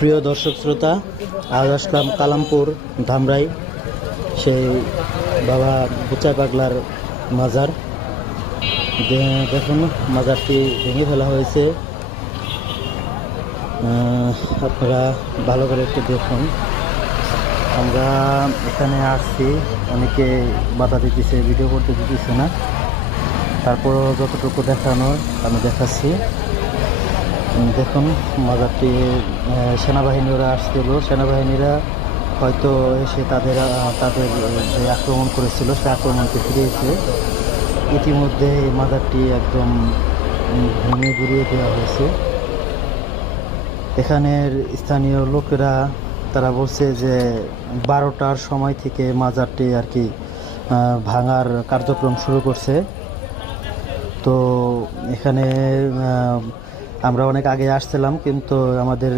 প্রিয় দর্শক শ্রোতা, আজ আসলাম কালামপুর ধামরাই সেই বাবা বুচাই পাগলার মাজার। দেখুন মাজারটি ভেঙে ফেলা হয়েছে। আপনারা ভালো করে একটু দেখুন। আমরা এখানে আসছি, অনেকে বাধা দিতেছে, ভিডিও করতে দিতেছে না, তারপরও যতটুকু দেখানোর আমি দেখাচ্ছি। দেখুন মাজারটি সেনাবাহিনীরা আসছিল, সেনাবাহিনীরা হয়তো এসে তাদের যে আক্রমণ করেছিল সে আক্রমণকে ফিরিয়েছে। ইতিমধ্যে এই মাজারটি একদম ভেঙে গুঁড়িয়ে দেওয়া হয়েছে। এখানের স্থানীয় লোকেরা তারা বলছে যে 12টার সময় থেকে মাজারটি আর কি ভাঙার কার্যক্রম শুরু করছে। তো এখানে আমরা অনেক আগে আসছিলাম, কিন্তু আমাদের